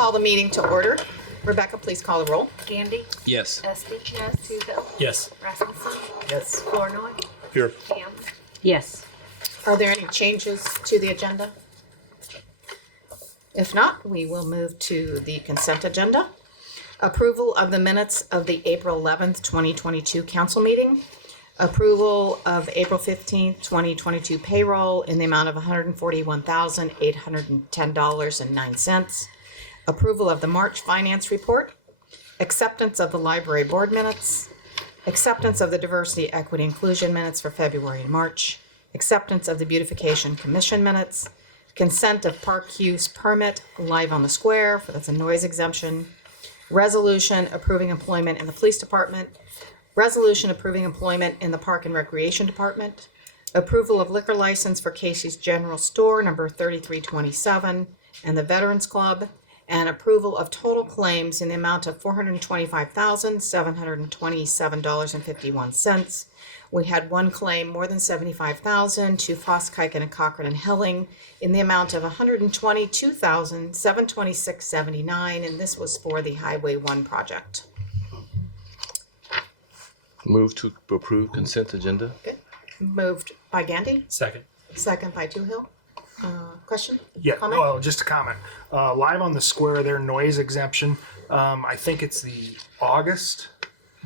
call the meeting to order. Rebecca, please call the roll. Gandy? Yes. Esty? Yes. Toohill? Yes. Rasmussen? Yes. Flournoy? Here. Ham? Yes. Are there any changes to the agenda? If not, we will move to the consent agenda. Approval of the minutes of the April 11th, 2022 council meeting. Approval of April 15th, 2022 payroll in the amount of $141,810.09. Approval of the March finance report. Acceptance of the library board minutes. Acceptance of the diversity, equity, inclusion minutes for February and March. Acceptance of the beautification commission minutes. Consent of park use permit live on the square, that's a noise exemption. Resolution approving employment in the police department. Resolution approving employment in the park and recreation department. Approval of liquor license for Casey's General Store, number 3327, and the Veterans Club. And approval of total claims in the amount of $425,727.51. We had one claim more than $75,000 to Foskeiken and Cochran and Helling in the amount of $122,726.79, and this was for the Highway 1 project. Move to approve consent agenda. Okay. Moved by Gandy, Second. second by Toohill. Question? Yeah, Comment? well, just a comment. Live on the square, their noise exemption, I think it's the August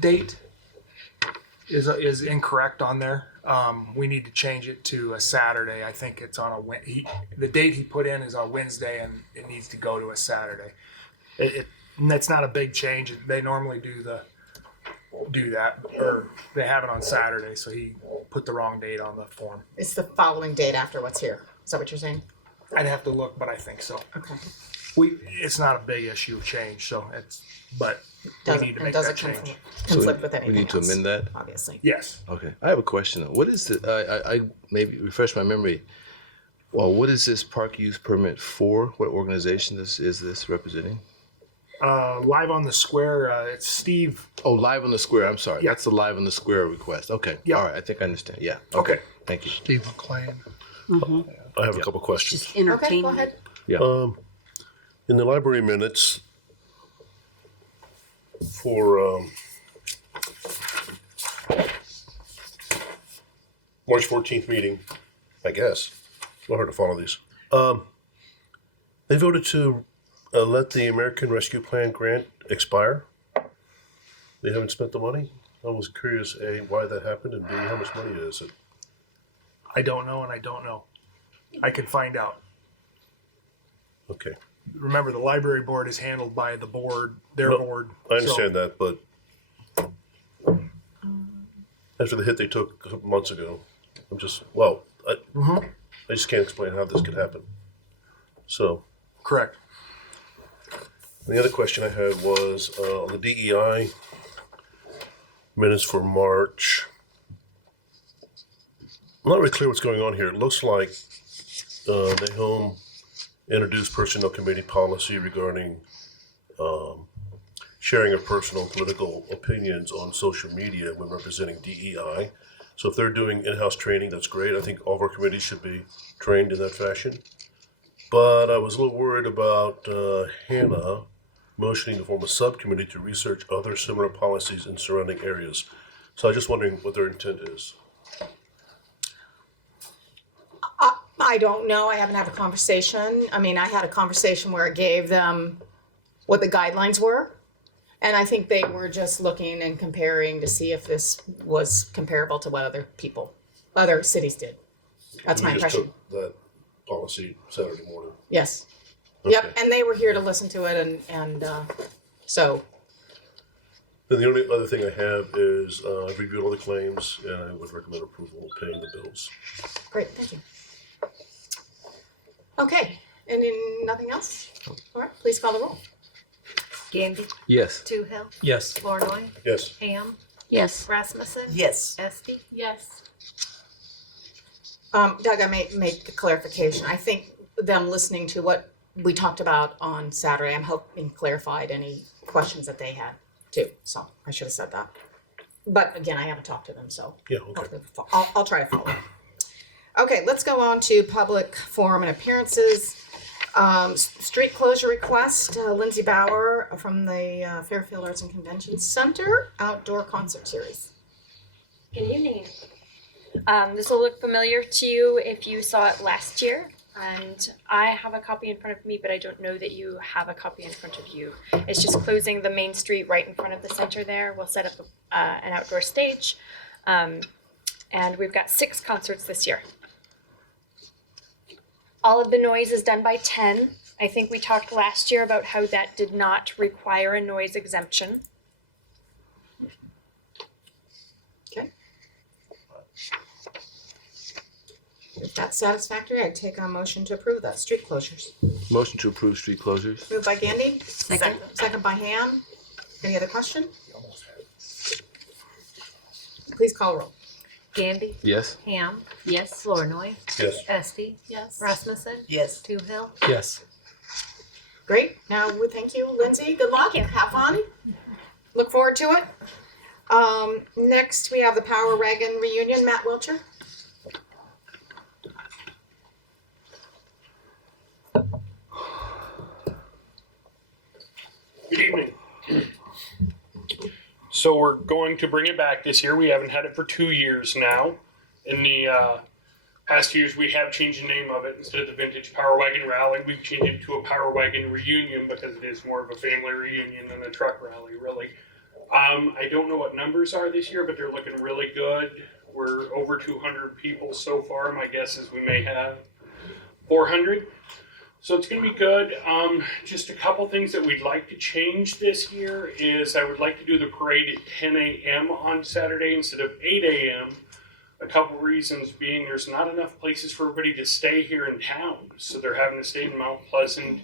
date is incorrect on there. We need to change it to a Saturday. I think it's on the date he put in is on Wednesday, and it needs to go to a Saturday. And that's not a big change. They normally do that, or they have it on Saturday, so he put the wrong date on the form. It's the following date after what's here. Is that what you're saying? I'd have to look, but I think so. Okay. It's not a big issue of change, so we need to make that change. Conflict with anything We need to else, amend that? obviously. Yes. Okay. I have a question. What is the, I maybe refresh my memory. Well, what is this park use permit for? What organization is this representing? Live on the square, it's Steve. Oh, Live on the Square. I'm sorry. Yeah. That's the Live on the Square request. Okay. Yeah. All right. I think I understand. Yeah. Okay. Thank you. Steve McLean. I have a couple questions. Just Okay, go entertainment. ahead. Yeah. In the library minutes for March 14th meeting, I guess, it's not hard to follow these. They voted to let the American Rescue Plan grant expire. They haven't spent the money. I was curious, A, why that happened, and B, how much money is it? I don't know, and I don't know. I can find out. Okay. Remember, the library board is handled by the board, their No, board. I understand that, but after the hit they took a couple months ago, I just can't explain how this could happen. So Correct. the other question I had was on the DEI minutes for March. I'm not really clear what's going on here. It looks like Nahum introduced personnel committee policy regarding sharing of personal and political opinions on social media when representing DEI. So if they're doing in-house training, that's great. I think all of our committees should be trained in that fashion. But I was a little worried about Hannah motioning to form a subcommittee to research other similar policies in surrounding areas. So I was just wondering what their intent is. I don't know. I haven't had a conversation. I mean, I had a conversation where I gave them what the guidelines were. And I think they were just looking and comparing to see if this was comparable to what other cities did. That's my We just impression. took that policy Saturday morning. Yes. Okay. Yep. And they were here to listen to it. And so, Then the only other thing I have is I've reviewed all the claims and I would recommend approval of paying the bills. great. Thank you. Okay. And nothing else? All right. Please call the roll. Gandy? Yes. Toohill? Yes. Flournoy? Yes. Ham? Yes. Rasmussen? Yes. Esty? Yes. Doug, I may make a clarification. I think them listening to what we talked about on Saturday, I'm hoping clarified any questions that they had too. So I should have said that. But again, I haven't talked to them, so Yeah, okay. hopefully I'll try to follow. Okay, let's go on to public forum and appearances. Street closure request, Lindsay Bauer from the Fairfield Arts and Convention Center, outdoor concert series. Good evening. This will look familiar to you if you saw it last year, and I have a copy in front of me, but I don't know that you have a copy in front of you. It's just closing the main street right in front of the center there. We'll set up an outdoor stage, and we've got 6 concerts this year. All of the noise is done by 10. I think we talked last year about how that did not require a noise exemption. Okay. If that's satisfactory, I'd take a motion to approve that. Street closures. Motion to approve street closures. Moved by Gandy. Second. Second by Ham. Any other question? Please call roll. Gandy, Yes. Ham. Yes. Flournoy. Yes. Esti. Yes. Rasmussen. Yes. Toohill. Yes. Great. Now, thank you, Lindsay. Good luck. Thank you. Have fun. Look forward to it. Next, we have the Power Wagon reunion. Matt Wilcher. Good evening. So we're going to bring it back this year. We haven't had it for 2 years now. In the past years, we have changed the name of it. Instead of the Vintage Power Wagon Rally, we've changed it to a Power Wagon Reunion because it is more of a family reunion than a truck rally, really. I don't know what numbers are this year, but they're looking really good. We're over 200 people so far. My guess is we may have 400. So it's going to be good. Just a couple things that we'd like to change this year is I would like to do the parade at 10 a.m. on Saturday instead of 8 a.m. A couple reasons being there's not enough places for everybody to stay here in town. So they're having to stay in Mount Pleasant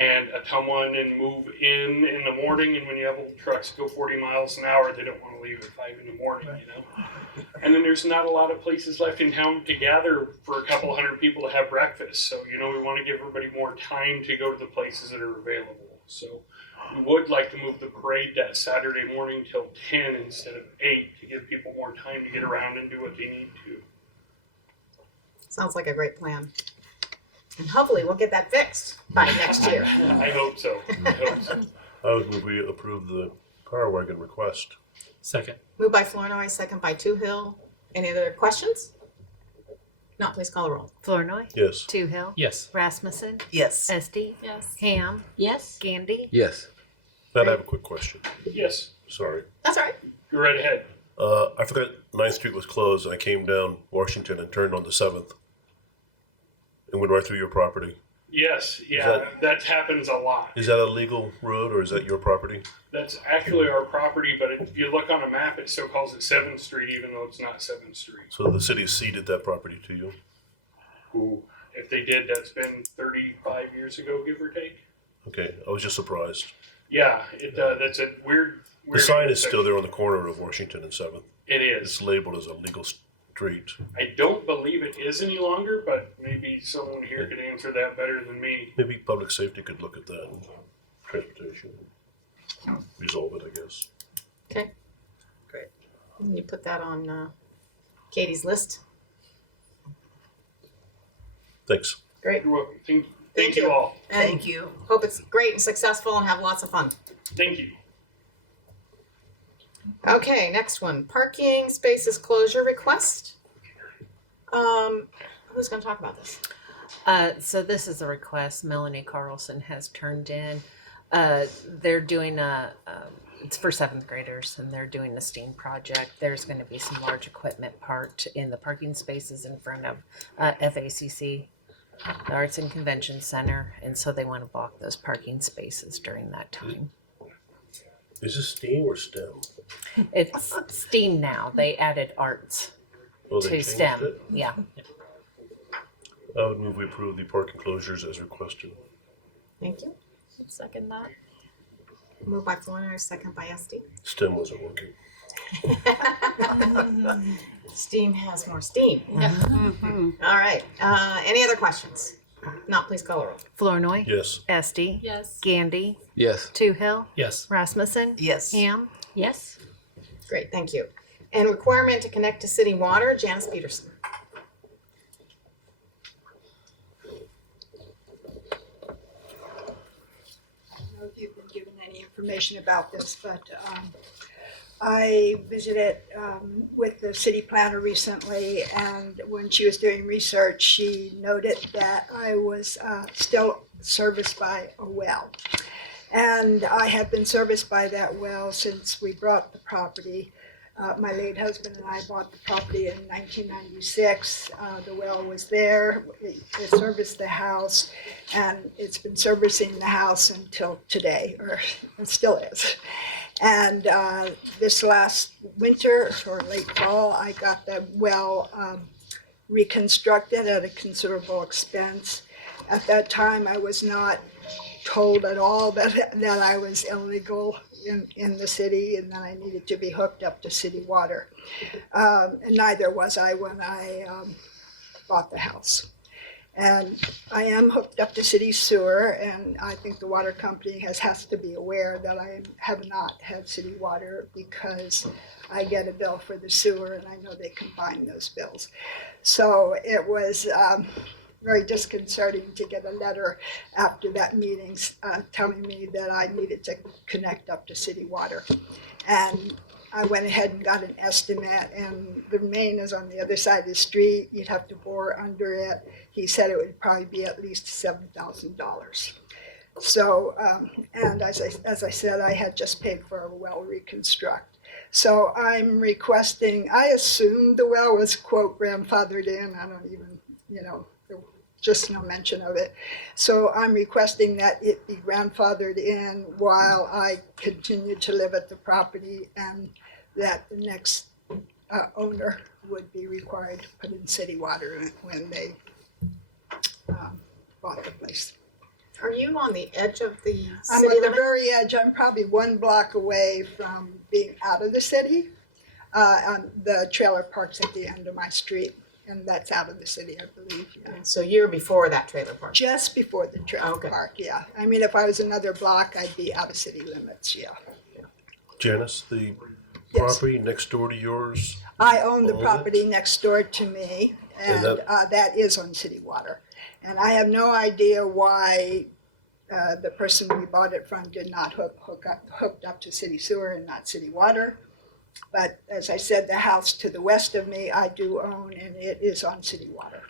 and Ottumwa and move in the morning. And when you have old trucks go 40 miles an hour, they don't want to leave at 5 in the morning, you know. And then there's not a lot of places left in town to gather for a couple hundred people to have breakfast. So, you know, we want to give everybody more time to go to the places that are available. So we would like to move the parade that Saturday morning till 10 instead of 8 to give people more time to get around and do what they need to. Sounds like a great plan. And hopefully we'll get that fixed by next year. I hope so. I hope so. I would move we approve the Power Wagon request. Second. Moved by Flournoy, second by Toohill. Any other questions? Not, please call the roll. Flournoy. Yes. Toohill. Yes. Rasmussen. Yes. Esti. Yes. Ham. Yes. Gandy. Yes. Matt, I have a quick question. Yes, Sorry. That's all right. go right ahead. I forgot 9th Street was closed and I came down Washington and turned on the 7th and went right through your property. Yes, yeah, that- that happens a lot. Is that a legal road or is that your property? That's actually our property, but if you look on a map, it still calls it 7th Street, even though it's not 7th Street. So the city ceded that property to you? Ooh, if they did, that's been 35 years ago, give or take. Okay, I was just surprised. Yeah, that's a weird. The sign is still there on the corner of Washington and 7th. It It's is. labeled as a legal street. I don't believe it is any longer, but maybe someone here could answer that better than me. Maybe public safety could look at that and transportation. Resolve it, I guess. Okay. Great. And you put that on Katie's list. Thanks. Great. You're welcome. Thank Thank you you. all. And Thank you. hope it's great and successful and have lots of fun. Thank you. Okay, next one. Parking spaces closure request. Who's going to talk about this? So this is a request Melanie Carlson has turned in. They're doing it's for 7th graders and they're doing a STEAM project. There's going to be some large equipment parked in the parking spaces in front of FACC, the Arts and Convention Center. And so they want to block those parking spaces during that time. Is this STEAM or STEM? It's STEAM now. They added arts Oh, they to changed STEM. it? Yeah. I would move we approve the parking closures as requested. Thank you. Second that. Moved by Florner, second by Esty. STEM wasn't working. Steam has more steam. All right. Any other questions? Not, please call the roll. Flournoy. Yes. Esti. Yes. Gandy. Yes. Toohill. Yes. Rasmussen. Yes. Ham. Yes. Great, thank you. And requirement to connect to city water, Janice Peterson. information about this, but I visited with the city planner recently, and when she was doing research, she noted that I was still serviced by a well. And I have been serviced by that well since we bought the property. My late husband and I bought the property in 1996. The well was there, it serviced the house, and it's been servicing the house until today, or it still is. And this last winter or late fall, I got the well reconstructed at a considerable expense. At that time, I was not told at all that I was illegal in the city and that I needed to be hooked up to city water. And neither was I when I bought the house. And I am hooked up to city sewer, and I think the water company has to be aware that I have not had city water because I get a bill for the sewer and I know they combine those bills. So it was very disconcerting to get a letter after that meeting telling me that I needed to connect up to city water. And I went ahead and got an estimate, and the main is on the other side of the street. You'd have to bore under it. He said it would probably be at least $7,000. So, and as I said, I had just paid for a well reconstruct. So I'm requesting, I assumed the well was, quote, grandfathered in. I don't even, just no mention of it. So I'm requesting that it be grandfathered in while I continue to live at the property, and that the next owner would be required to put in city water when they bought the place. Are you on the edge of the I'm city on the limit? very edge. I'm probably 1 block away from being out of the city. The trailer park's at the end of my street, and that's out of the city, I believe. Yeah. So you're before that trailer park? Just before the trailer Okay. park, yeah. I mean, if I was another block, I'd be out of city limits, yeah. Janice, the Yes. property next door to yours, I own the Own it? property next door to me, and that is on city water. And I have no idea why the person we bought it from did not hooked up to city sewer and not city water. But as I said, the house to the west of me, I do own, and it is on city water.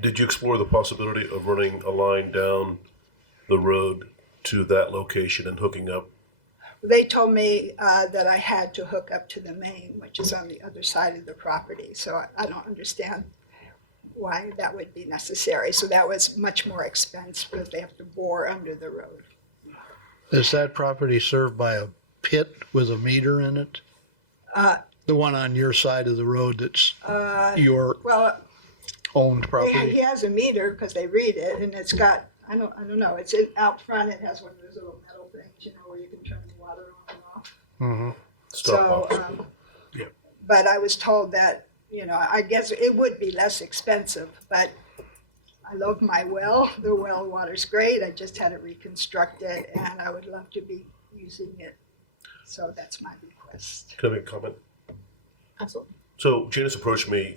did you explore the possibility of running a line down the road to that location and hooking up? They told me that I had to hook up to the main, which is on the other side of the property. So I don't understand why that would be necessary. So that was much more expense because they have to bore under the road. Is that property served by a pit with a meter in it? The one on your side of the road that's your Well, owned he property? has a meter because they read it, and it's got, I don't know, it's out front. It has one of those little metal things, where you can turn the water on and off. Mm-hmm. Stop So, box. but I was told that, I guess it would be less expensive, but I love my well. The well water's great. I just had it reconstructed, and I would love to be using it. So that's my request. Can I make a comment? Absolutely. So Janice approached me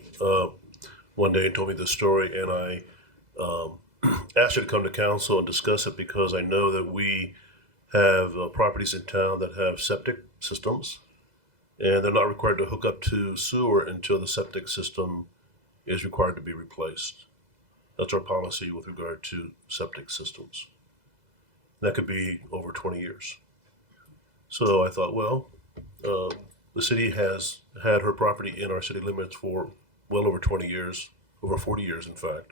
one day and told me this story, and I asked her to come to council and discuss it because I know that we have properties in town that have septic systems, and they're not required to hook up to sewer until the septic system is required to be replaced. That's our policy with regard to septic systems. That could be over 20 years. So I thought, well, the city has had her property in our city limits for well over 20 years, over 40 years, in fact.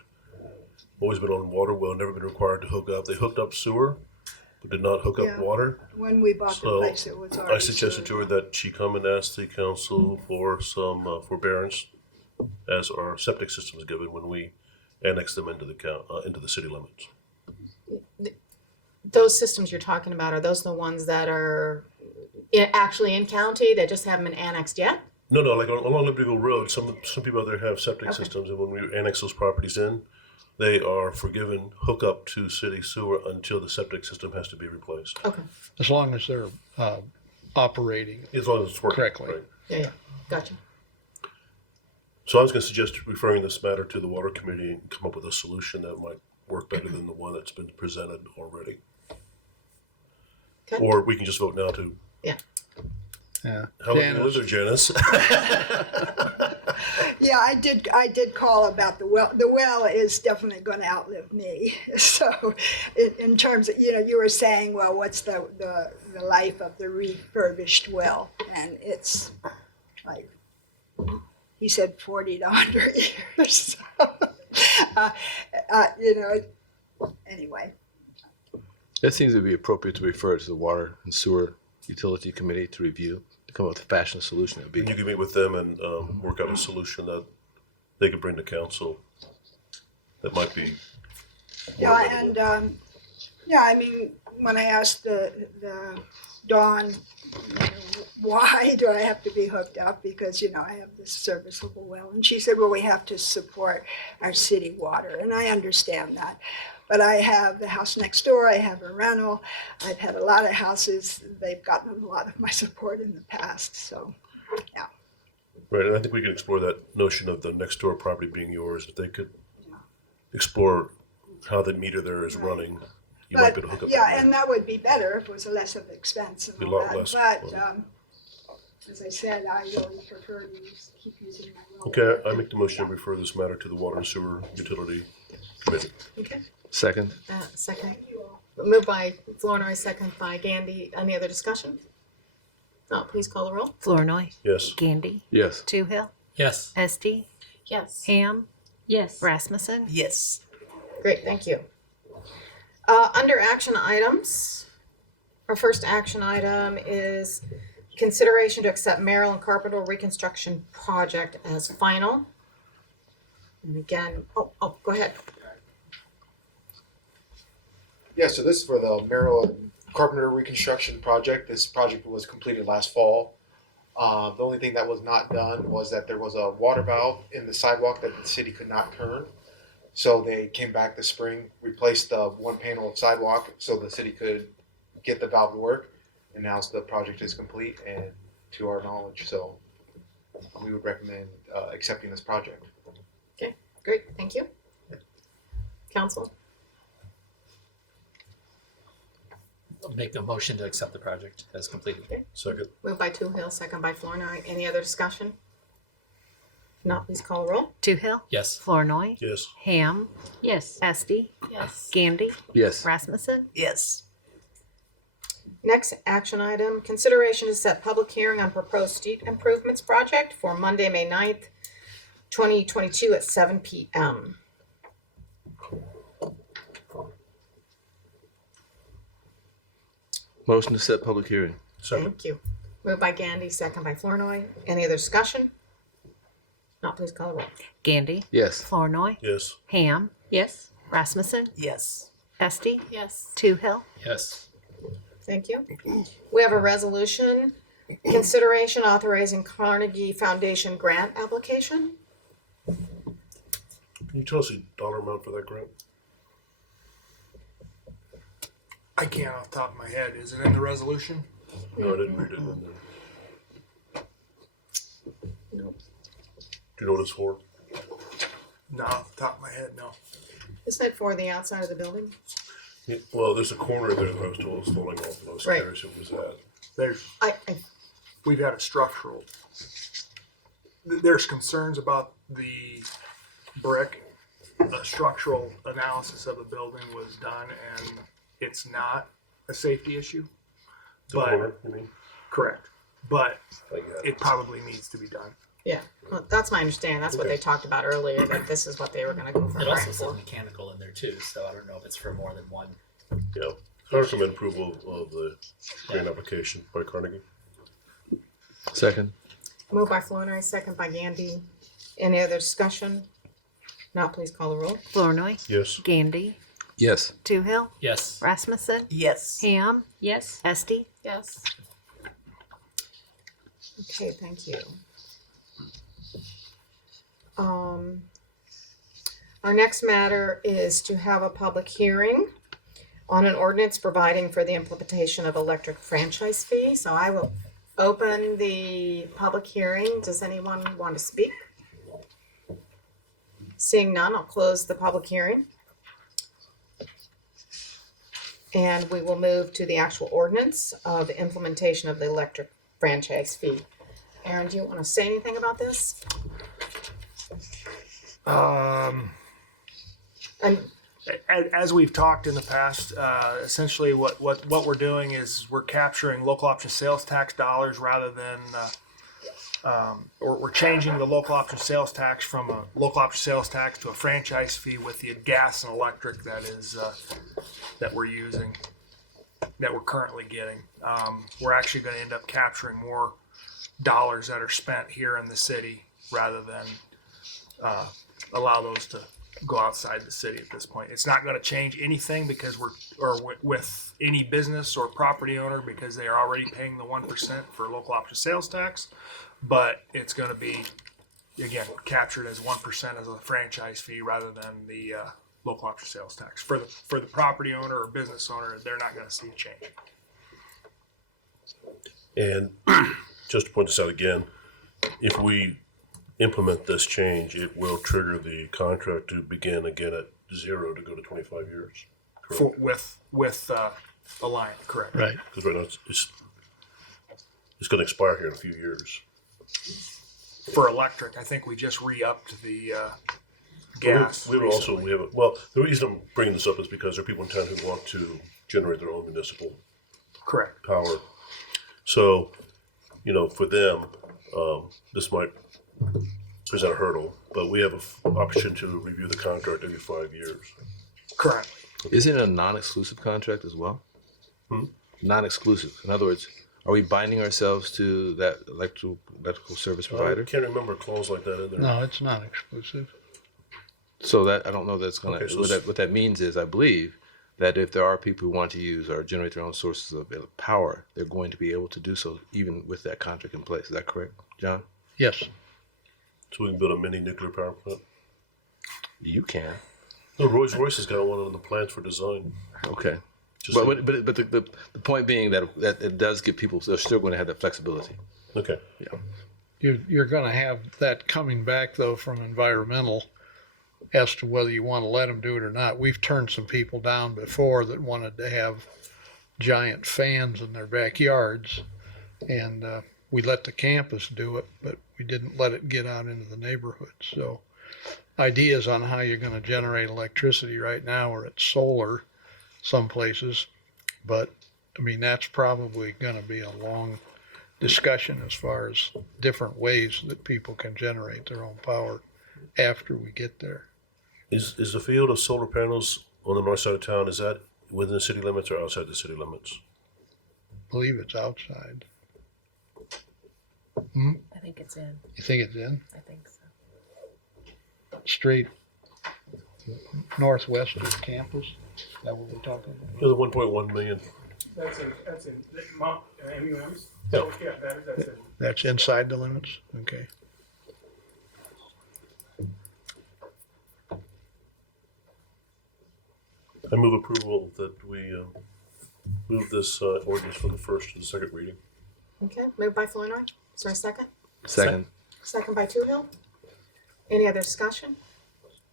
Always been on water well, never been required to hook up. They hooked up sewer, but did not hook up Yeah. water. When we bought the So place, it was already. I suggested to her that she come and ask the council for some forbearance as our septic system is given when we annex them into the city limits. Those systems you're talking about, are those the ones that are actually in county that just haven't been annexed yet? No, like along Libertyville Road, some people out there have septic Okay. systems, and when we annex those properties in, they are forgiven hookup to city sewer until the septic system has to be replaced. Okay. As long as they're operating. As long as it's working. Correctly. Right. Yeah. Gotcha. So I was going to suggest referring this matter to the water committee and come up with a solution that might work better than the one that's been presented already. Okay. Or we can just vote now to. Yeah. Yeah. How long do you live there, Janice? Yeah, I did call about the well. The well is definitely going to outlive me. So, in terms of, you were saying, well, what's the life of the refurbished well? And it's like, he said 40 to 100 years. So, anyway. It seems to be appropriate to refer to the Water and Sewer Utility Committee to review, to come up with a fashion solution. That'd be And you can meet with them and work out a solution that they could bring to council. That might be. more Yeah, amenable. and I mean, when I asked the Dawn, why do I have to be hooked up? Because I have this serviceable well, and she said, well, we have to support our city water, and I understand that. But I have the house next door. I have a rental. I've had a lot of houses. They've gotten a lot of my support in the past. So, yeah. Right, and I think we can explore that notion of the next door property being yours. If they could explore how the meter there is running, you might be able to hook up. Yeah, that and meter. that would be better if it was less of an expense and Be a all lot that. less, But well. as I said, I really prefer to keep using my well. Okay, I make the motion to refer this matter to the Water and Sewer Utility Committee. Okay. second. Second. Moved by Flournoy, second by Gandy. Any other discussion? No, please call the roll. Flournoy, Yes. Gandy, Yes. Toohill, Yes. Esti, Yes. Ham, Yes. Rasmussen. Yes. Great, thank you. Under action items, our first action item is consideration to accept Merrill and Carpenter Reconstruction project as final. And again, go ahead. Yeah, so this is for the Merrill and Carpenter Reconstruction project. This project was completed last fall. The only thing that was not done was that there was a water valve in the sidewalk that the city could not turn. So they came back this spring, replaced the one panel of sidewalk so the city could get the valve to work. And now the project is complete and to our knowledge. So we would recommend accepting this project. Okay, great, thank you. Council? I'll make the motion to accept the project as completed. Second. Moved by Toohill, second by Flournoy. Any other discussion? If not, please call the roll. Toohill, Yes. Flournoy, Yes. Ham, Yes. Esti, Yes. Gandy, Yes. Rasmussen. Yes. Next action item, consideration to set public hearing on proposed street improvements project for Monday, May 9th, 2022 at 7 p.m. Motion to set public hearing. Second. Thank you. Moved by Gandy, second by Flournoy. Any other discussion? Not, please call the roll. Gandy, Yes. Flournoy, Yes. Ham, Yes. Rasmussen, Yes. Esti, Yes. Toohill. Yes. Thank you. We have a resolution, consideration authorizing Carnegie Foundation grant application. Can you tell us the dollar amount for that grant? I can't off the top of my head. Is it in the resolution? No, I didn't read it in there. Nope. Do you know what it's for? No, off the top of my head, no. Isn't it for the outside of the building? Yeah, well, there's a corner there that I was told was falling off, and I was Right. curious if it was that. There's we've had a structural. There's concerns about the brick. A structural analysis of the building was done, and it's not a safety issue. The But corner, you mean? correct, but I got it. it probably needs to be done. Yeah, well, that's my understanding. That's what they talked about earlier, that this is what they were gonna go for. It also grant says for. mechanical in there too, so I don't know if it's for more than one. Yeah. I recommend approval of the grant application by Carnegie. Second. Moved by Flournoy, second by Gandy. Any other discussion? Not, please call the roll. Flournoy, Yes. Gandy, Yes. Toohill, Yes. Rasmussen, Yes. Ham, Yes. Esti. Yes. Okay, thank you. Our next matter is to have a public hearing on an ordinance providing for the implementation of electric franchise fee. So I will open the public hearing. Does anyone want to speak? Seeing none, I'll close the public hearing. And we will move to the actual ordinance of the implementation of the electric franchise fee. Aaron, do you want to say anything about this? And As we've talked in the past, essentially what we're doing is we're capturing local option sales tax dollars rather than, or we're changing the local option sales tax from a local option sales tax to a franchise fee with the gas and electric that we're using, that we're currently getting. We're actually going to end up capturing more dollars that are spent here in the city rather than allow those to go outside the city at this point. It's not going to change anything because with any business or property owner, because they are already paying the 1% for local option sales tax, but it's going to be, again, captured as 1% as a franchise fee rather than the local option sales tax. For the property owner or business owner, they're not going to see a change. And just to point this out again, if we implement this change, it will trigger the contract to begin again at 0 to go to 25 years. For, with Alliant, correct? Right. Because right now it's going to expire here in a few years. For electric, I think we just re-upped the gas. The reason I'm bringing this up is because there are people in town who want to generate their own municipal Correct. power. So, for them, this might present a hurdle, but we have an option to review the contract every 5 years. Correct. Isn't it a non-exclusive contract as well? Non-exclusive. In other words, are we binding ourselves to that electrical service provider? I can't remember a clause like that in there. No, it's not exclusive. So that I don't know that's going to. Okay, so What that means is, I believe that if there are people who want to use or generate their own sources of power, they're going to be able to do so even with that contract in place. Is that correct, John? Yes. So we can build a mini nuclear power plant. You can. No, Rolls-Royce has got one on the plans for design. Okay. Just But like- the point being that it does give people, they're still going to have that flexibility. Okay. Yeah. You're going to have that coming back, though, from environmental as to whether you want to let them do it or not. We've turned some people down before that wanted to have giant fans in their backyards, and we let the campus do it, but we didn't let it get out into the neighborhood. So ideas on how you're going to generate electricity right now are at solar some places, but I mean, that's probably going to be a long discussion as far as different ways that people can generate their own power after we get there. Is the field of solar panels on the north side of town, is that within the city limits or outside the city limits? I believe it's outside. I think it's in. You think it's in? I think so. Straight northwest of campus? Is that what we're talking about? The 1.1 million. That's in MUMs. Yeah. Yeah, that's it. That's inside the limits? Okay. I move approval that we move this ordinance from the first to the second reading. Okay, moved by Flournoy. Is there a second? Second. Second by Toohill. Any other discussion?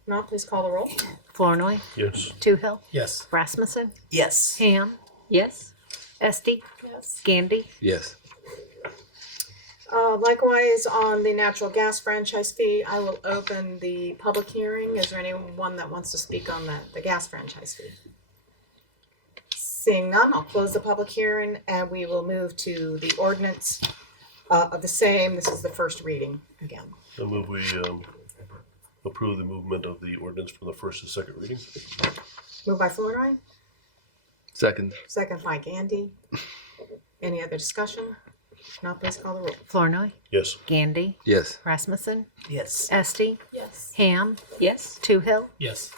Not, please call the roll. Flournoy, Yes. Toohill, Yes. Rasmussen, Yes. Ham, Yes. Esty, Yes. Gandy. Yes. Likewise, on the natural gas franchise fee, I will open the public hearing. Is there anyone that wants to speak on the gas franchise fee? Seeing none, I'll close the public hearing and we will move to the ordinance of the same. This is the first reading again. I move we approve the movement of the ordinance from the first to the second reading. Moved by Flournoy, Second. second by Gandy. Any other discussion? Not, please call the roll. Flournoy, Yes. Gandy, Yes. Rasmussen, Yes. Esty, Yes. Ham, Yes. Toohill. Yes.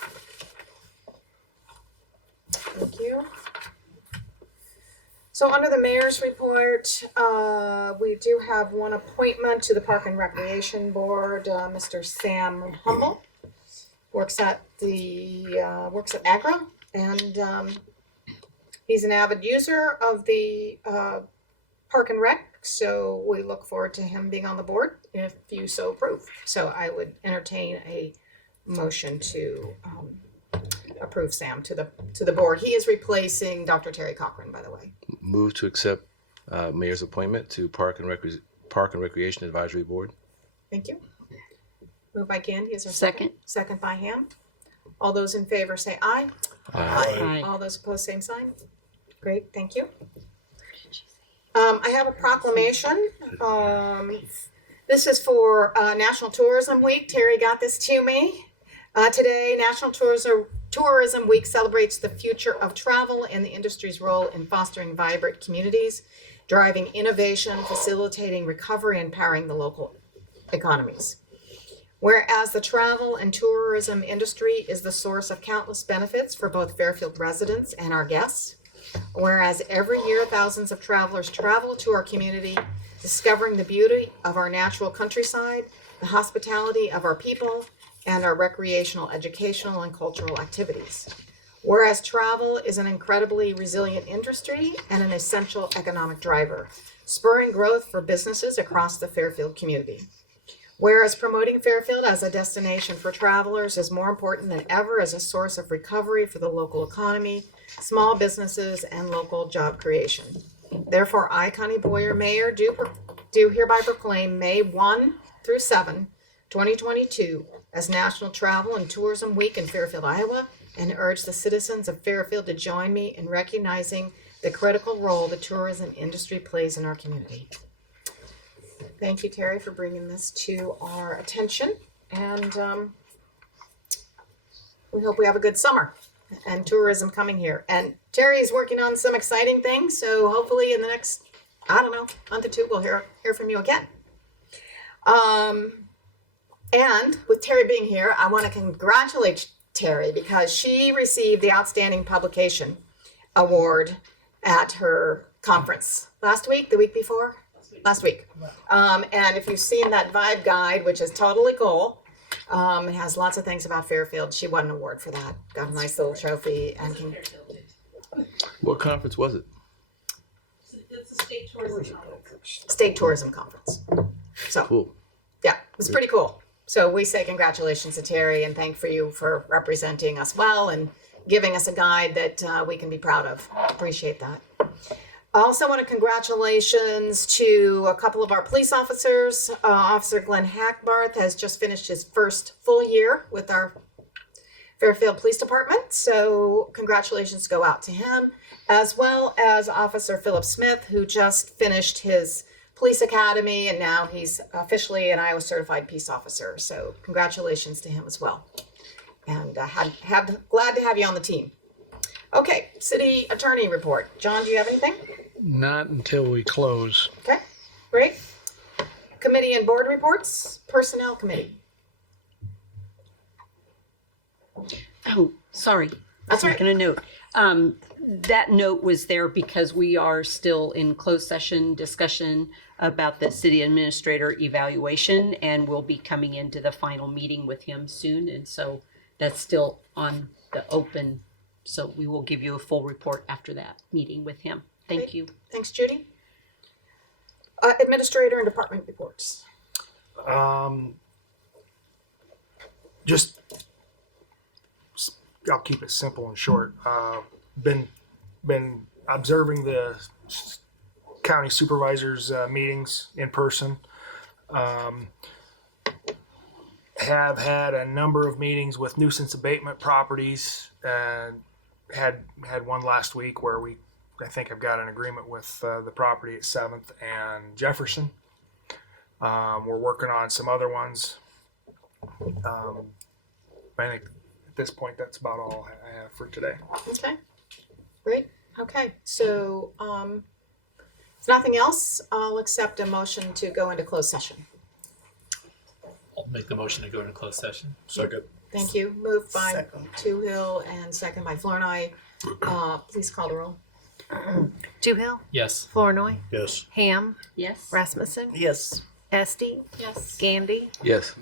Thank you. So under the mayor's report, we do have one appointment to the Park and Recreation Board. Mr. Sam Humble works at Agra, and he's an avid user of the Park and Rec. So we look forward to him being on the board if you so approve. So I would entertain a motion to approve Sam to the board. He is replacing Dr. Terry Cochran, by the way. Move to accept mayor's appointment to Park and Recreation Advisory Board. Thank you. Moved by Gandy. Is there a Second. Second by Ham. All those in favor say aye. Aye. All those opposed, same sign. Great, thank you. I have a proclamation. This is for National Tourism Week. Terry got this to me. Today, National Tourism Week celebrates the future of travel and the industry's role in fostering vibrant communities, driving innovation, facilitating recovery, and powering the local economies. Whereas the travel and tourism industry is the source of countless benefits for both Fairfield residents and our guests. Whereas every year thousands of travelers travel to our community, discovering the beauty of our natural countryside, the hospitality of our people, and our recreational, educational, and cultural activities. Whereas travel is an incredibly resilient industry and an essential economic driver, spurring growth for businesses across the Fairfield community. Whereas promoting Fairfield as a destination for travelers is more important than ever as a source of recovery for the local economy, small businesses, and local job creation. Therefore, I, Connie Boyer, Mayor, do hereby proclaim May 1 through 7, 2022 as National Travel and Tourism Week in Fairfield, Iowa, and urge the citizens of Fairfield to join me in recognizing the critical role the tourism industry plays in our community. Thank you, Terry, for bringing this to our attention, and we hope we have a good summer and tourism coming here. And Terry is working on some exciting things, so hopefully in the next, month or two, we'll hear from you again. And with Terry being here, I want to congratulate Terry because she received the Outstanding Publication Award at her conference last week, the week before? Last week. And if you've seen that Vibe Guide, which is totally cool, it has lots of things about Fairfield. She won an award for that. Got a nice little trophy. And What conference was it? It's a state tourism conference. State Tourism Conference. So, Cool. yeah, it was pretty cool. So we say congratulations to Terry and thank you for representing us well and giving us a guide that we can be proud of. Appreciate that. I also want to congratulations to a couple of our police officers. Officer Glenn Hackbarth has just finished his first full year with our Fairfield Police Department. So congratulations go out to him, as well as Officer Philip Smith, who just finished his police academy and now he's officially an Iowa certified peace officer. So congratulations to him as well. And glad to have you on the team. Okay, city attorney report. John, do you have anything? Not until we close. Okay, great. Committee and board reports. Personnel committee. Oh, sorry. That's I was right. making a note. That note was there because we are still in closed session discussion about the city administrator evaluation, and we'll be coming into the final meeting with him soon. And so that's still on the open. So we will give you a full report after that meeting with him. Thank you. Thanks, Judy. Administrator and department reports. I'll keep it simple and short. Been observing the county supervisors meetings in person. Have had a number of meetings with nuisance abatement properties and had one last week where I think I've got an agreement with the property at 7th and Jefferson. We're working on some other ones. I think at this point that's about all I have for today. Okay, great. Okay, so if nothing else, I'll accept a motion to go into closed session. I'll make the motion to go into closed session. Second. Thank you. Moved by Toohill and second by Flournoy. Please call the roll. Toohill, Yes. Flournoy, Yes. Ham, Yes. Rasmussen, Yes. Esty, Yes. Gandy, Yes.